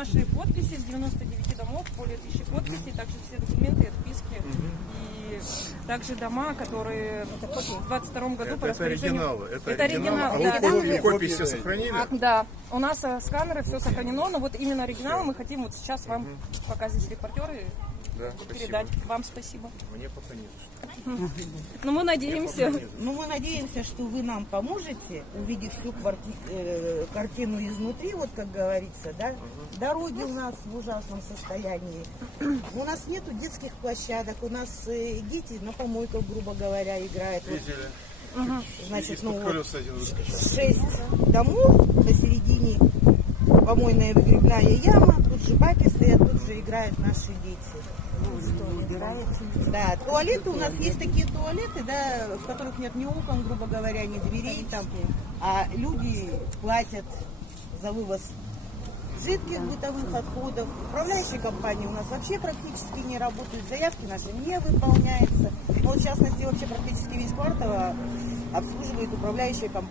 наши подписи с 99 домов, более 1000 подписей, также все документы, отписки. И также дома, которые в 22 году по распоряжению... Это оригиналы. Да, Вы копии все сохранили? Да, у нас сканеры, все сохранено, но вот именно оригинал мы хотим вот сейчас вам, пока здесь репортеры, передать. Вам спасибо. Мне пока не за что. Ну, мы надеемся. Ну, мы надеемся, что вы нам поможете, увидев всю картину изнутри, вот как говорится, да. Дороги у нас в ужасном состоянии. У нас нету детских площадок, у нас дети на помойках, грубо говоря, играют. Вот, значит, ну, вот 6 домов, посередине помойная выгребная яма, тут же баки стоят, тут же играют наши дети. Да, туалеты у нас есть такие туалеты, да, в которых нет ни окон, грубо говоря, ни дверей там, а люди платят за вывоз жидких бытовых отходов. Управляющие компании у нас вообще практически не работают, заявки наши не выполняются. Вот, в частности, вообще практически весь Квартово обслуживает управляющая компания.